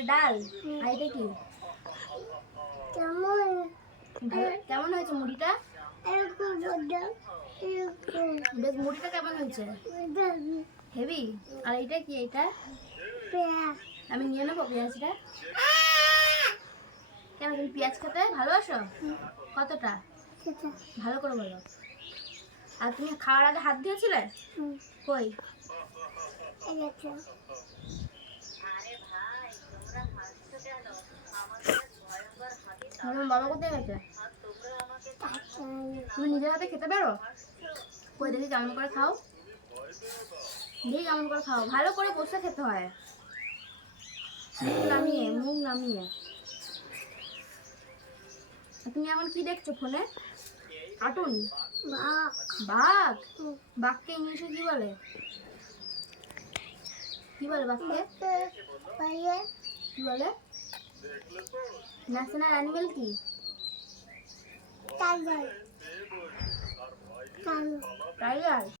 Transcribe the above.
এটা ডাল আর এটা কি কেমন হয়েছে মুড়িটা? বেশ মুড়িটা কেমন হয়েছে? হেভি। আর এটা কি? এটা আমি নিয়ে নেবো পেঁয়াজটা। কেন তুমি পেঁয়াজ খেতে ভালোবাসো? কতটা? ভালো করে বলো। আর তুমি খাওয়ার আগে হাত দিয়েছিলে? কই? তোমার বাবা কোথায় গেছে? তুমি নিজের হাতে খেতে পারো? কই দেখি কেমন করে খাও। দেখি কেমন করে খাও। ভালো করে বসে খেতে হয়, মুখ নামিয়ে। তুমি এখন কি দেখছো ফোনে? কার্টুন? বাঘ? বাঘকে ইংলিশে কি বলে? কি বলে বাঘকে? কি বলে? ন্যাশনাল অ্যানিমেল কি? টাইগার।